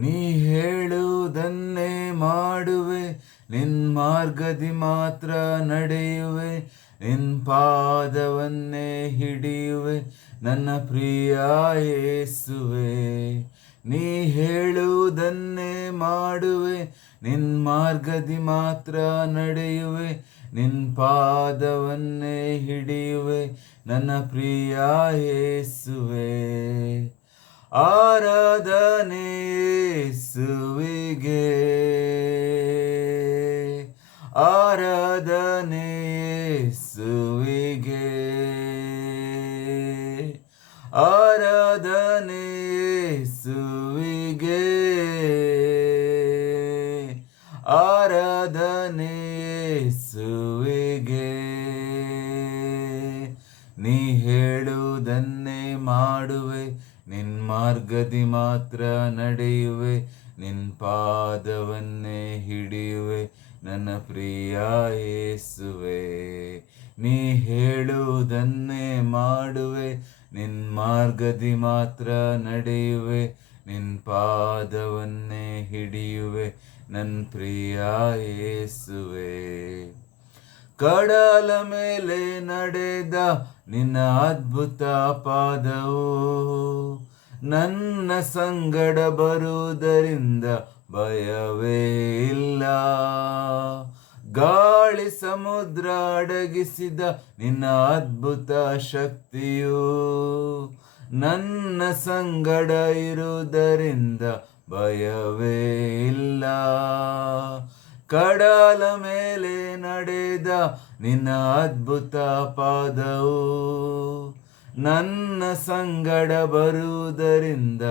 ನೀ ಹೇಳುವುದನ್ನೇ ಮಾಡುವೆ, ನಿನ್ ಮಾರ್ಗದಿ ಮಾತ್ರ ನಡೆಯುವೆ, ನಿನ್ ಪಾದವನ್ನೇ ಹಿಡಿಯುವೆ ನನ್ನ ಪ್ರಿಯ ಯೇಸುವೆ. ನೀ ಹೇಳುವುದನ್ನೇ ಮಾಡುವೆ, ನಿನ್ ಮಾರ್ಗದಿ ಮಾತ್ರ ನಡೆಯುವೆ, ನಿನ್ ಪಾದವನ್ನೇ ಹಿಡಿಯುವೆ ನನ್ನ ಪ್ರಿಯ ಯೇಸುವೆ. ಆರಾಧನೆ ಯೇಸುವಿಗೆ, ಆರಾಧನೆ ಯೇಸುವಿಗೆ, ಆರಾಧನೆ ಯೇಸುವಿಗೆ, ಆರಾಧನೆ ಯೇಸುವಿಗೆ. ನೀ ಹೇಳುವುದನ್ನೇ ಮಾಡುವೆ, ನಿನ್ ಮಾರ್ಗದಿ ಮಾತ್ರ ನಡೆಯುವೆ, ನಿನ್ ಪಾದವನ್ನೇ ಹಿಡಿಯುವೆ ನನ್ನ ಪ್ರಿಯ ಯೇಸುವೆ. ನೀ ಹೇಳುವುದನ್ನೇ ಮಾಡುವೆ, ನಿನ್ ಮಾರ್ಗದಿ ಮಾತ್ರ ನಡೆಯುವೆ, ನಿನ್ ಪಾದವನ್ನೇ ಹಿಡಿಯುವೆ ನನ್ನ ಪ್ರಿಯ ಯೇಸುವೆ. ಕಡಲ ಮೇಲೆ ನಡೆದ ನಿನ್ನ ಅದ್ಭುತ ಪಾದವು ನನ್ನ ಸಂಗಡ ಬರುವುದರಿಂದ ಭಯವೇ ಇಲ್ಲ. ಗಾಳಿ ಸಮುದ್ರ ಅಡಗಿಸಿದ ನಿನ್ನ ಅದ್ಭುತ ಶಕ್ತಿಯು ನನ್ನ ಸಂಗಡ ಇರುವುದರಿಂದ ಭಯವೇ ಇಲ್ಲ. ಕಡಲ ಮೇಲೆ ನಡೆದ ನಿನ್ನ ಅದ್ಭುತ ಪಾದವು ನನ್ನ ಸಂಗಡ ಬರುವುದರಿಂದ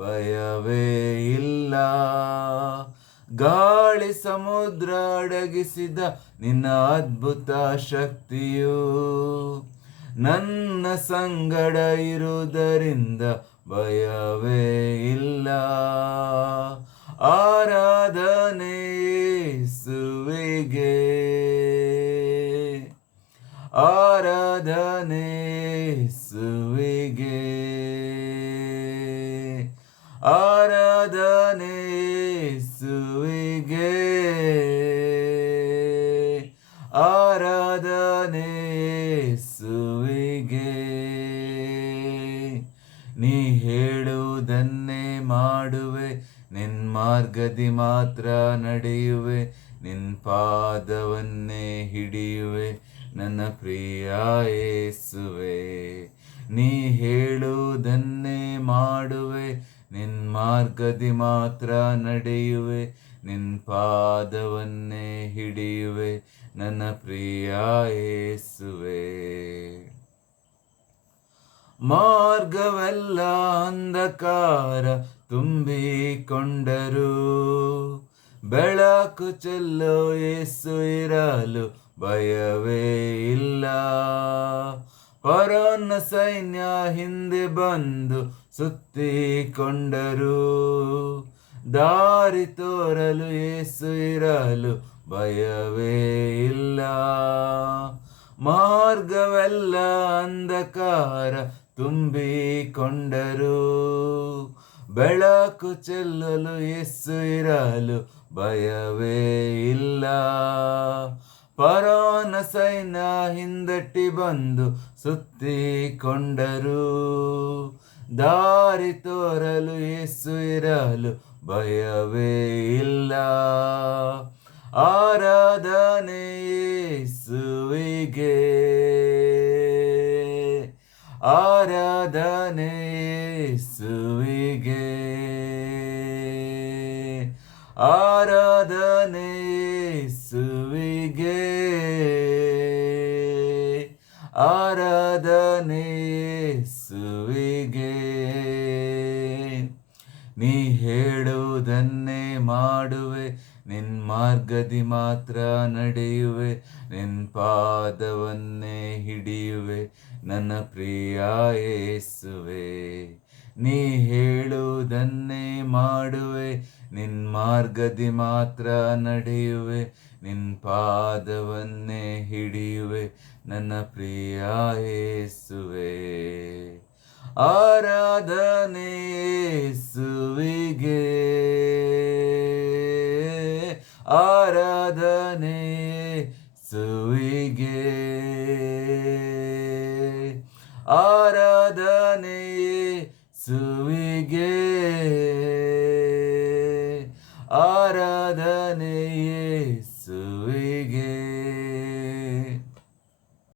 ಭಯವೇ ಇಲ್ಲ. ಗಾಳಿ ಸಮುದ್ರ ಅಡಗಿಸಿದ ನಿನ್ನ ಅದ್ಭುತ ಶಕ್ತಿಯು ನನ್ನ ಸಂಗಡ ಇರುವುದರಿಂದ ಭಯವೇ ಇಲ್ಲ. ಆರಾಧನೆ ಯೇಸುವಿಗೆ, ಆರಾಧನೆ ಯೇಸುವಿಗೆ, ಆರಾಧನೆ ಯೇಸುವಿಗೆ, ಆರಾಧನೆ ಯೇಸುವಿಗೆ. ನೀ ಹೇಳುವುದನ್ನೇ ಮಾಡುವೆ, ನಿನ್ ಮಾರ್ಗದಿ ಮಾತ್ರ ನಡೆಯುವೆ, ನಿನ್ ಪಾದವನ್ನೇ ಹಿಡಿಯುವೆ ನನ್ನ ಪ್ರಿಯ ಯೇಸುವೆ. ನೀ ಹೇಳುವುದನ್ನೇ ಮಾಡುವೆ, ನಿನ್ ಮಾರ್ಗದಿ ಮಾತ್ರ ನಡೆಯುವೆ, ನಿನ್ ಪಾದವನ್ನೇ ಹಿಡಿಯುವೆ ನನ್ನ ಪ್ರಿಯ ಯೇಸುವೆ. ಮಾರ್ಗವೆಲ್ಲ ಅಂಧಕಾರ ತುಂಬಿಕೊಂಡರು, ಬೆಳಕು ಚೆಲ್ಲೋ ಯೇಸು ಇರಲು ಭಯವೇ ಇಲ್ಲ. ಫರೋನ ಸೈನ್ಯ ಹಿಂದೆ ಬಂದು ಸುತ್ತಿಕೊಂಡರು, ದಾರಿ ತೋರಲು ಯೇಸು ಇರಲು ಭಯವೇ ಇಲ್ಲ. ಮಾರ್ಗವೆಲ್ಲ ಅಂಧಕಾರ ತುಂಬಿಕೊಂಡರು, ಬೆಳಕು ಚೆಲ್ಲಲು ಯೇಸು ಇರಲು ಭಯವೇ ಇಲ್ಲ. ಫರೋನ ಸೈನ್ಯ ಹಿಂದಟ್ಟಿ ಬಂದು ಸುತ್ತಿಕೊಂಡರು, ದಾರಿ ತೋರಲು ಯೇಸು ಇರಲು ಭಯವೇ ಇಲ್ಲ. ಆರಾಧನೆ ಯೇಸುವಿಗೆ, ಆರಾಧನೆ ಯೇಸುವಿಗೆ, ಆರಾಧನೆ ಯೇಸುವಿಗೆ, ಆರಾಧನೆ ಯೇಸುವಿಗೆ. ನೀ ಹೇಳುವುದನ್ನೇ ಮಾಡುವೆ, ನಿನ್ ಮಾರ್ಗದಿ ಮಾತ್ರ ನಡೆಯುವೆ, ನಿನ್ ಪಾದವನ್ನೇ ಹಿಡಿಯುವೆ ನನ್ನ ಪ್ರಿಯ ಯೇಸುವೆ. ನೀ ಹೇಳುವುದನ್ನೇ ಮಾಡುವೆ, ನಿನ್ ಮಾರ್ಗದಿ ಮಾತ್ರ ನಡೆಯುವೆ, ನಿನ್ ಪಾದವನ್ನೇ ಹಿಡಿಯುವೆ ನನ್ನ ಪ್ರಿಯ ಯೇಸುವೆ. ಆರಾಧನೆ ಯೇಸುವಿಗೆ. ಆರಾಧನೆ ಸುವಿಗೆ ಆರಾಧನೆ ಸುವಿಗೆ ಆರಾಧನೆ